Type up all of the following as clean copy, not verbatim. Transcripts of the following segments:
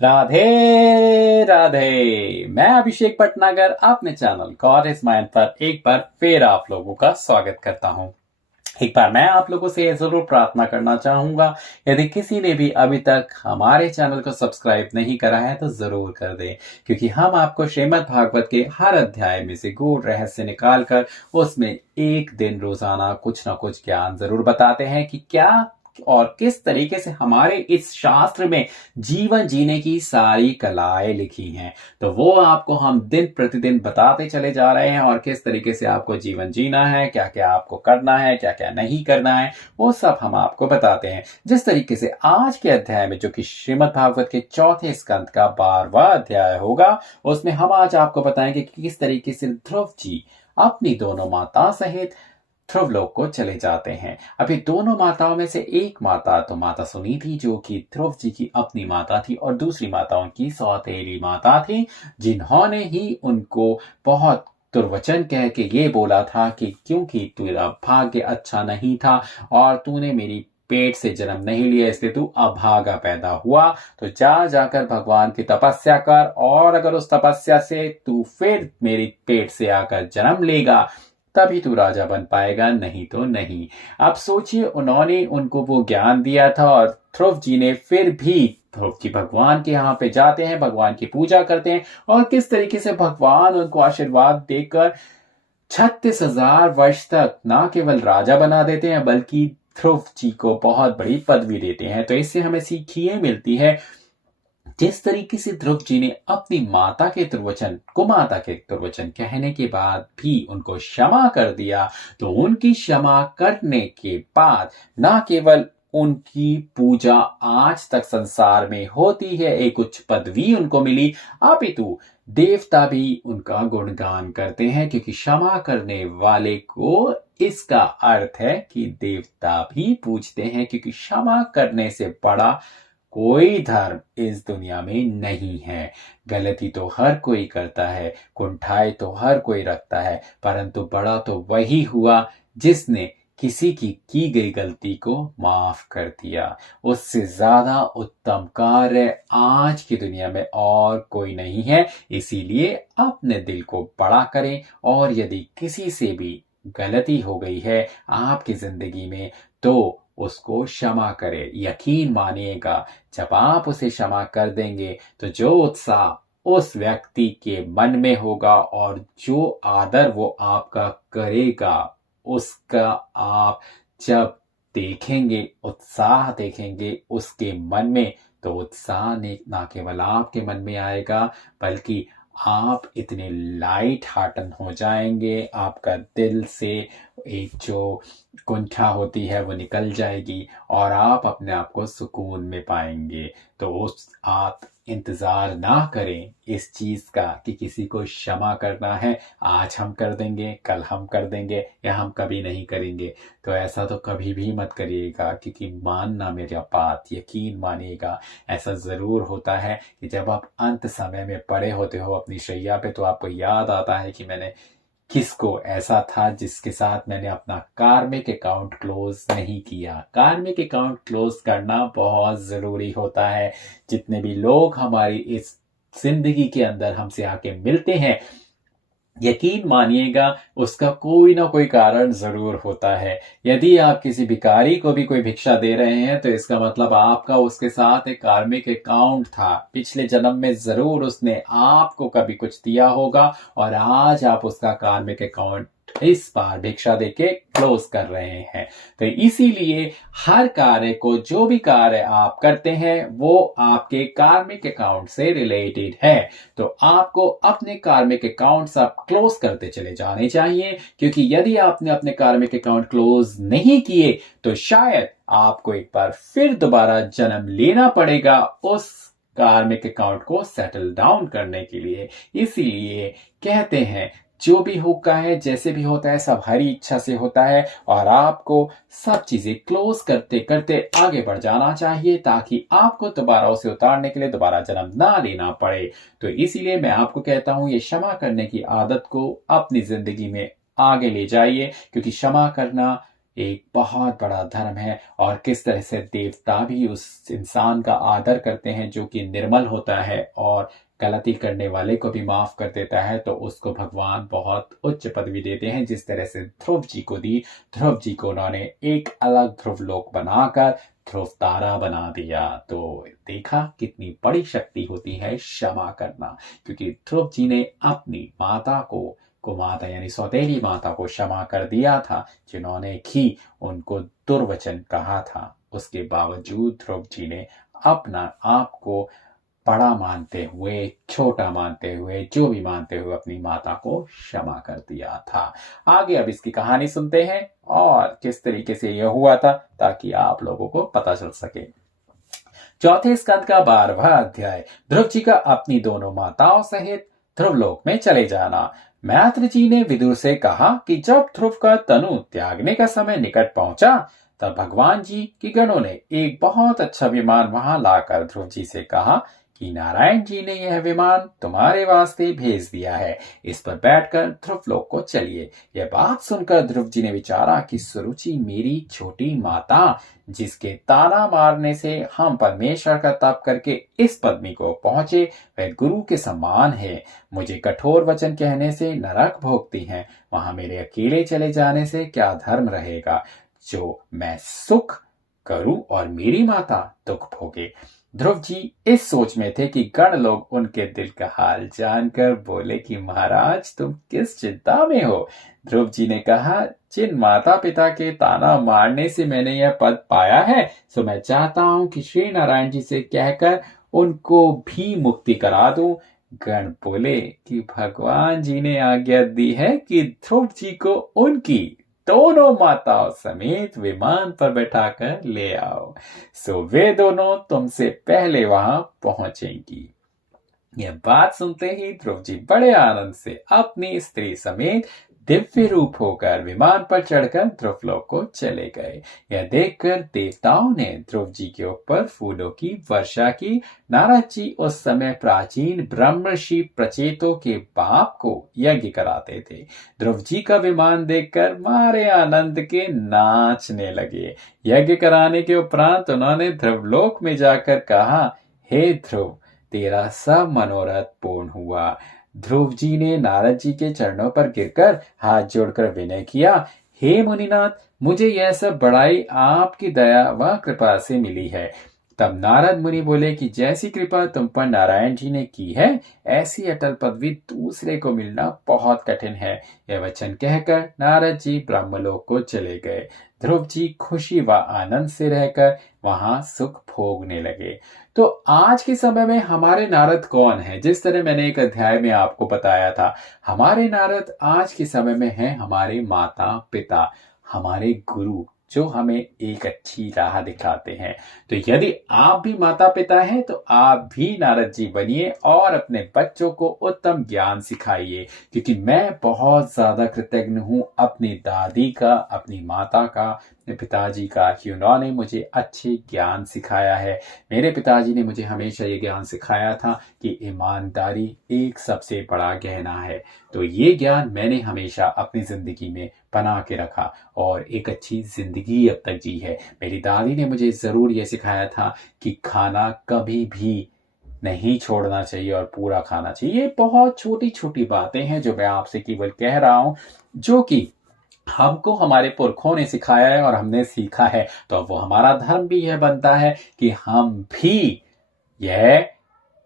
राधे राधे। मैं अभिषेक भटनागर अपने channel God is mine पर एक बार फिर आप लोगों का स्वागत करता हूं। एक बार मैं आप लोगों से जरूर प्रार्थना करना चाहूंगा, यदि किसी ने भी अभी तक हमारे चैनल को सब्सक्राइब नहीं करा है तो जरूर कर दें, क्योंकि हम आपको श्रीमद् भागवत के हर अध्याय में से गूढ़ रहस्य निकालकर उसमें एक दिन रोजाना कुछ ना कुछ ज्ञान जरूर बताते हैं कि क्या और किस तरीके से हमारे इस शास्त्र में जीवन जीने की सारी कलाएं लिखी हैं। तो वो आपको हम दिन प्रतिदिन बताते चले जा रहे हैं, और किस तरीके से आपको जीवन जीना है, क्या क्या आपको करना है, क्या क्या नहीं करना है, वो सब हम आपको बताते हैं। जिस तरीके से आज के अध्याय में, जो कि श्रीमद् भागवत के चौथे स्कंद का 12वां अध्याय होगा, उसमें हम आज आपको बताएंगे कि किस तरीके से ध्रुव जी अपनी दोनों माता सहित ध्रुवलोक को चले जाते हैं। अभी दोनों माताओं में से एक माता तो माता सुनीति, जो कि ध्रुव जी की अपनी माता थी, और दूसरी माता उनकी सौतेली माता थी, जिन्होंने ही उनको बहुत दुर्वचन कह के ये बोला था कि क्योंकि तेरा भाग्य अच्छा नहीं था और तूने मेरी पेट से जन्म नहीं लिया, इसलिए तू अभागा पैदा हुआ, तो जाकर भगवान की तपस्या कर, और अगर उस तपस्या से तू फिर मेरी पेट से आकर जन्म लेगा तभी तू राजा बन पाएगा, नहीं तो नहीं। अब सोचिए, उन्होंने उनको वो ज्ञान दिया था, और ध्रुव जी ने फिर भी ध्रुव जी भगवान के यहाँ पे जाते हैं, भगवान की पूजा करते हैं, और किस तरीके से भगवान उनको आशीर्वाद देकर 36,000 वर्ष तक ना केवल राजा बना देते हैं, बल्कि ध्रुव जी को बहुत बड़ी पदवी देते हैं। तो इससे हमें सीख ये मिलती है, जिस तरीके से ध्रुव जी ने अपनी माता के दुर्वचन, कुमाता के दुर्वचन कहने के बाद भी उनको क्षमा कर दिया, तो उनकी क्षमा करने के बाद न केवल उनकी पूजा आज तक संसार में होती है, एक उच्च पदवी उनको मिली, अपितु देवता भी उनका गुणगान करते हैं, क्योंकि क्षमा करने वाले को इसका अर्थ है कि देवता भी पूजते हैं, क्योंकि क्षमा करने से बड़ा कोई धर्म इस दुनिया में नहीं है। गलती तो हर कोई करता है, कुंठाई तो हर कोई रखता है, परंतु बड़ा तो वही हुआ जिसने किसी की गई गलती को माफ कर दिया। उससे ज्यादा उत्तम कार्य आज की दुनिया में और कोई नहीं है। इसीलिए अपने दिल को बड़ा करें, और यदि किसी से भी गलती हो गई है आपकी जिंदगी में, तो उसको क्षमा करें। यकीन मानिएगा, जब आप उसे क्षमा कर देंगे तो जो उत्साह उस व्यक्ति के मन में होगा, और जो आदर वो आपका करेगा, उसका आप जब देखेंगे, उत्साह देखेंगे उसके मन में, तो उत्साह ने ना केवल आपके मन में आएगा, बल्कि आप इतने लाइट हार्टन हो जाएंगे, आपका दिल से एक जो कुंठा होती है वो निकल जाएगी, और आप अपने आप को सुकून में पाएंगे। तो उस आप इंतजार ना करें इस चीज का कि किसी को क्षमा करना है, आज हम कर देंगे, कल हम कर देंगे, या हम कभी नहीं करेंगे। तो ऐसा तो कभी भी मत करिएगा, क्योंकि मानना मेरा बात, यकीन मानिएगा, ऐसा जरूर होता है कि जब आप अंत समय में पड़े होते हो अपनी शैया पे, तो आपको याद आता है कि मैंने किसको ऐसा था जिसके साथ मैंने अपना कार्मिक अकाउंट क्लोज नहीं किया। कार्मिक अकाउंट क्लोज करना बहुत जरूरी होता है। जितने भी लोग हमारी इस जिंदगी के अंदर हमसे आके मिलते हैं, यकीन मानिएगा उसका कोई ना कोई कारण जरूर होता है। यदि आप किसी भिखारी को भी कोई भिक्षा दे रहे हैं, तो इसका मतलब आपका उसके साथ एक कार्मिक अकाउंट था। पिछले जन्म में जरूर उसने आपको कभी कुछ दिया होगा, और आज आप उसका कार्मिक अकाउंट इस बार भिक्षा देके क्लोज कर रहे हैं। तो इसीलिए हर कार्य को, जो भी कार्य आप करते हैं, वो आपके कार्मिक अकाउंट से रिलेटेड है। तो आपको अपने कार्मिक अकाउंट्स आप क्लोज करते चले जाने चाहिए, क्योंकि यदि आपने अपने कार्मिक अकाउंट क्लोज नहीं किए, तो शायद आपको एक बार फिर दोबारा जन्म लेना पड़ेगा उस कार्मिक अकाउंट को सेटल डाउन करने के लिए। इसीलिए कहते हैं, जो भी होता है, जैसे भी होता है, सब हरी इच्छा से होता है, और आपको सब चीजें क्लोज करते करते आगे बढ़ जाना चाहिए, ताकि आपको दोबारा उसे उतारने के लिए दोबारा जन्म ना लेना पड़े। तो इसीलिए मैं आपको कहता हूं, ये क्षमा करने की आदत को अपनी जिंदगी में आगे ले जाइए, क्योंकि क्षमा करना एक बहुत बड़ा धर्म है और किस तरह से देवता भी उस इंसान का आदर करते हैं जो कि निर्मल होता है और गलती करने वाले को भी माफ कर देता है, तो उसको भगवान बहुत उच्च पदवी देते हैं। जिस तरह से ध्रुव जी को दी, ध्रुव जी को उन्होंने एक अलग ध्रुव लोक बनाकर ध्रुव तारा बना दिया। तो देखा कितनी बड़ी शक्ति होती है क्षमा करना, क्योंकि ध्रुव जी ने अपनी माता को माता यानी सौतेली माता को क्षमा कर दिया था, जिन्होंने कि उनको दुर्वचन कहा था। उसके बावजूद ध्रुव जी ने अपना आप को बड़ा मानते हुए, छोटा मानते हुए, जो भी मानते हुए अपनी माता को क्षमा कर दिया था। आगे अब इसकी कहानी सुनते हैं और किस तरीके से यह हुआ था, ताकि आप लोगों को पता चल सके। चौथे स्कंद का 12वां अध्याय, ध्रुव जी का अपनी दोनों माताओं सहित ध्रुवलोक में चले जाना। मैत्र जी ने विदुर से कहा कि जब ध्रुव का तनु त्यागने का समय निकट पहुंचा, तब भगवान जी की गणों ने एक बहुत अच्छा विमान वहां लाकर ध्रुव जी से कहा कि नारायण जी ने यह विमान तुम्हारे वास्ते भेज दिया है, इस पर बैठकर ध्रुवलोक को चलिए। यह बात सुनकर ध्रुव जी ने विचारा कि सुरुचि मेरी छोटी माता, जिसके ताना मारने से हम परमेश्वर का तप करके इस पदवी को पहुंचे, वह गुरु के समान है। मुझे कठोर वचन कहने से नरक भोगती हैं, वहां मेरे अकेले चले जाने से क्या धर्म रहेगा, जो मैं सुख करूं और मेरी माता दुख भोगे। ध्रुव जी इस सोच में थे कि गण लोग उनके दिल का हाल जानकर बोले कि महाराज तुम किस चिंता में हो। ध्रुव जी ने कहा, जिन माता पिता के ताना मारने से मैंने यह पद पाया है, सो मैं चाहता हूं कि श्री नारायण जी से कहकर उनको भी मुक्ति करा दूं। गण बोले कि भगवान जी ने आज्ञा दी है कि ध्रुव जी को उनकी दोनों माताओं समेत विमान पर बैठाकर ले आओ, सो वे दोनों तुमसे पहले वहां पहुंचेंगी। यह बात सुनते ही ध्रुव जी बड़े आनंद से अपनी स्त्री समेत दिव्य रूप होकर विमान पर चढ़कर ध्रुवलोक को चले गए। यह देखकर देवताओं ने ध्रुव जी के ऊपर फूलों की वर्षा की। नारद जी उस समय प्राचीन ब्रह्मर्षि प्रचेतों के बाप को यज्ञ कराते थे। ध्रुव जी का विमान देखकर मारे आनंद के नाचने लगे। यज्ञ कराने के उपरांत उन्होंने ध्रुवलोक में जाकर कहा, हे ध्रुव, तेरा सब मनोरथ पूर्ण हुआ। ध्रुव जी ने नारद जी के चरणों पर गिरकर हाथ जोड़कर विनय किया, हे मुनिनाथ, मुझे यह सब बड़ाई आपकी दया व कृपा से मिली है। तब नारद मुनि बोले कि जैसी कृपा तुम पर नारायण जी ने की है, ऐसी अटल पदवी दूसरे को मिलना बहुत कठिन है। यह वचन कहकर नारद जी ब्रह्मलोक को चले गए। ध्रुव जी खुशी व आनंद से रहकर वहां सुख भोगने लगे। तो आज के समय में हमारे नारद कौन है? जिस तरह मैंने एक अध्याय में आपको बताया था, हमारे नारद आज के समय में हैं हमारे माता पिता, हमारे गुरु, जो हमें एक अच्छी राह दिखाते हैं। तो यदि आप भी माता पिता हैं तो आप भी नारद जी बनिए और अपने बच्चों को उत्तम ज्ञान सिखाइए, क्योंकि मैं बहुत ज्यादा कृतज्ञ हूं अपनी दादी का, अपनी माता का, पिताजी का, कि उन्होंने मुझे अच्छे ज्ञान सिखाया है। मेरे पिताजी ने मुझे हमेशा ये ज्ञान सिखाया था कि ईमानदारी एक सबसे बड़ा गहना है। तो ये ज्ञान मैंने हमेशा अपनी जिंदगी में बना के रखा और एक अच्छी जिंदगी अब तक जी है। मेरी दादी ने मुझे जरूर ये सिखाया था कि खाना कभी भी नहीं छोड़ना चाहिए और पूरा खाना चाहिए। ये बहुत छोटी छोटी बातें हैं जो मैं आपसे केवल कह रहा हूं, जो कि हमको हमारे पुरखों ने सिखाया है और हमने सीखा है। तो अब वो हमारा धर्म भी यह बनता है कि हम भी यह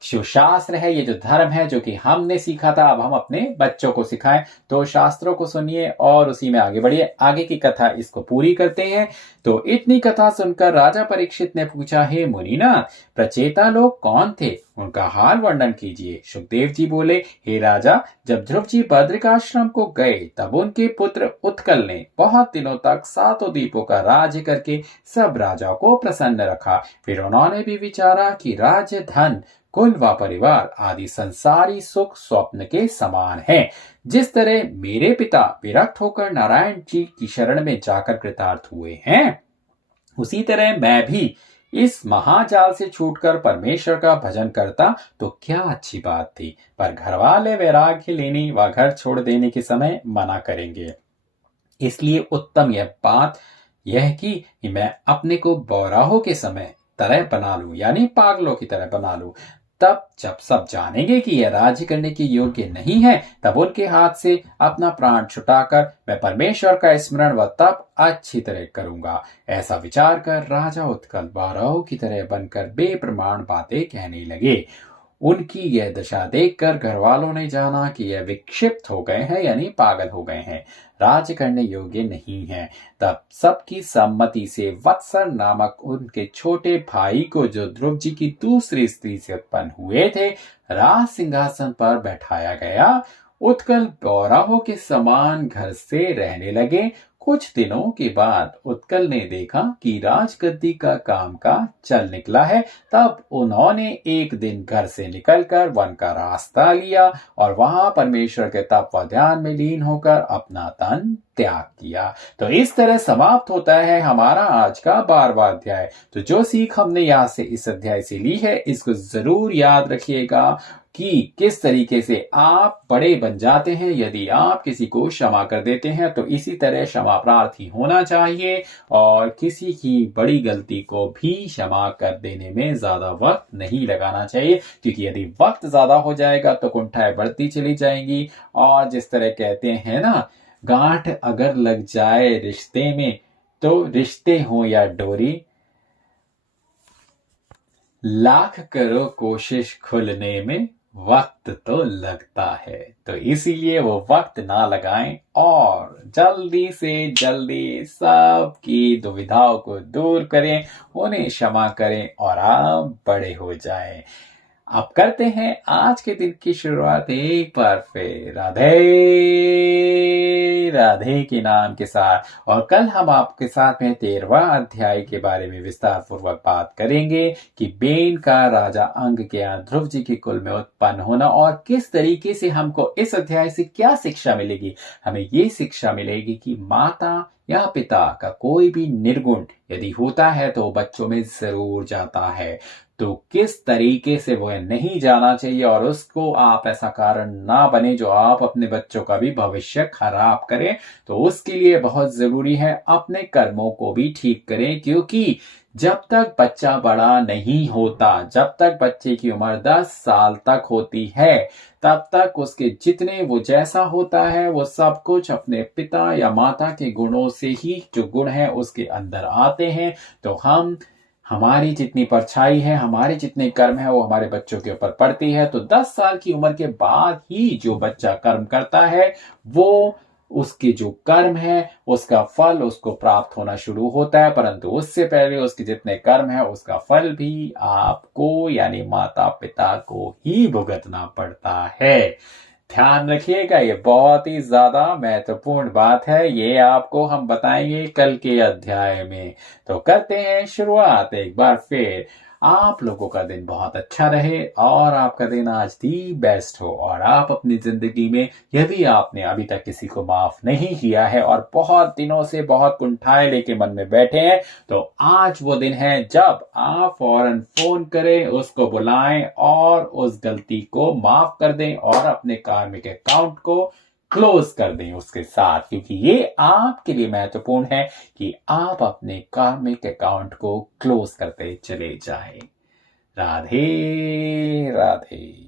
जो शास्त्र है, ये जो धर्म है जो कि हमने सीखा था, अब हम अपने बच्चों को सिखाएं। तो शास्त्रों को सुनिए और उसी में आगे बढ़िए। आगे की कथा इसको पूरी करते हैं। तो इतनी कथा सुनकर राजा परीक्षित ने पूछा, हे मुनीनाथ, प्रचेता लोग कौन थे, उनका हाल वर्णन कीजिए। सुखदेव जी बोले, हे राजा, जब ध्रुव जी बद्रिकाश्रम को गए तब उनके पुत्र उत्कल ने बहुत दिनों तक 7 द्वीपों का राज्य करके सब राजाओं को प्रसन्न रखा। फिर उन्होंने भी विचारा कि राज्य, धन, कुल व परिवार आदि संसारी सुख स्वप्न के समान है। जिस तरह मेरे पिता विरक्त होकर नारायण जी की शरण में जाकर कृतार्थ हुए हैं, उसी तरह मैं भी इस महाजाल से छूटकर परमेश्वर का भजन करता तो क्या अच्छी बात थी। पर घर वाले वैराग्य लेने व घर छोड़ देने के समय मना करेंगे, इसलिए उत्तम यह बात यह कि मैं अपने को बौराहों के समय तरह बना लूं, यानी पागलों की तरह बना लूं। तब जब सब जानेंगे कि यह राज्य करने के योग्य नहीं है, तब उनके हाथ से अपना प्राण छुटाकर मैं परमेश्वर का स्मरण व तप अच्छी तरह करूंगा। ऐसा विचार कर राजा उत्कल बौराहों की तरह बनकर बेप्रमाण बातें कहने लगे। उनकी यह दशा देखकर घरवालों ने जाना कि यह विक्षिप्त हो गए हैं, यानी पागल हो गए हैं, राज्य करने योग्य नहीं है। तब सबकी सम्मति से वत्सर नामक उनके छोटे भाई को, जो ध्रुव जी की दूसरी स्त्री से उत्पन्न हुए थे, राज सिंहासन पर बैठाया गया। उत्कल बौराहों के समान घर से रहने लगे। कुछ दिनों के बाद उत्कल ने देखा कि राजगद्दी का कामकाज चल निकला है। तब उन्होंने एक दिन घर से निकलकर वन का रास्ता लिया और वहां परमेश्वर के तप व ध्यान में लीन होकर अपना तन त्याग किया। तो इस तरह समाप्त होता है हमारा आज का 12वां अध्याय। तो जो सीख हमने यहाँ से इस अध्याय से ली है, इसको जरूर याद रखिएगा कि किस तरीके से आप बड़े बन जाते हैं यदि आप किसी को क्षमा कर देते हैं। तो इसी तरह क्षमा प्रार्थी होना चाहिए और किसी की बड़ी गलती को भी क्षमा कर देने में ज्यादा वक्त नहीं लगाना चाहिए, क्योंकि यदि वक्त ज्यादा हो जाएगा तो कुंठाएं बढ़ती चली जाएंगी। और जिस तरह कहते हैं ना, गांठ अगर लग जाए रिश्ते में तो रिश्ते हो या डोरी, लाख करो कोशिश खुलने में, वक्त तो लगता है। तो इसीलिए वो वक्त ना लगाएं और जल्दी से जल्दी सबकी दुविधाओं को दूर करें, उन्हें क्षमा करें और आप बड़े हो जाएं। अब करते हैं आज के दिन की शुरुआत एक बार फिर राधे राधे के नाम के साथ। और कल हम आपके साथ में 13वां अध्याय के बारे में विस्तार पूर्वक बात करेंगे कि बेन का राजा अंग के यहाँ ध्रुव जी के कुल में उत्पन्न होना और किस तरीके से हमको इस अध्याय से क्या शिक्षा मिलेगी। हमें ये शिक्षा मिलेगी कि माता या पिता का कोई भी निर्गुण यदि होता है तो बच्चों में जरूर जाता है। तो किस तरीके से वो नहीं जाना चाहिए और उसको आप ऐसा कारण ना बने जो आप अपने बच्चों का भी भविष्य खराब करें। तो उसके लिए बहुत जरूरी है अपने कर्मों को भी ठीक करें, क्योंकि जब तक बच्चा बड़ा नहीं होता, जब तक बच्चे की उम्र 10 साल तक होती है, तब तक उसके जितने वो जैसा होता है वो सब कुछ अपने पिता या माता के गुणों से ही, जो गुण है उसके अंदर आते हैं। तो हमारी जितनी परछाई है, हमारे जितने कर्म है, वो हमारे बच्चों के ऊपर पड़ती है। तो 10 साल की उम्र के बाद ही जो बच्चा कर्म करता है, वो उसके जो कर्म है उसका फल उसको प्राप्त होना शुरू होता है, परंतु उससे पहले उसके जितने कर्म है उसका फल भी आपको यानी माता पिता को ही भुगतना पड़ता है। ध्यान रखिएगा, ये बहुत ही ज्यादा महत्वपूर्ण बात है। ये आपको हम बताएंगे कल के अध्याय में। तो करते हैं शुरुआत एक बार फिर। आप लोगों का दिन बहुत अच्छा रहे और आपका दिन आज दी बेस्ट हो। और आप अपनी जिंदगी में यदि आपने अभी तक किसी को माफ नहीं किया है और बहुत दिनों से बहुत कुंठाए लेके मन में बैठे हैं, तो आज वो दिन है जब आप फौरन फोन करें, उसको बुलाएं और उस गलती को माफ कर दें और अपने कार्मिक अकाउंट को क्लोज कर दें उसके साथ, क्योंकि ये आपके लिए महत्वपूर्ण है कि आप अपने कार्मिक अकाउंट को क्लोज करते चले जाएं। राधे राधे।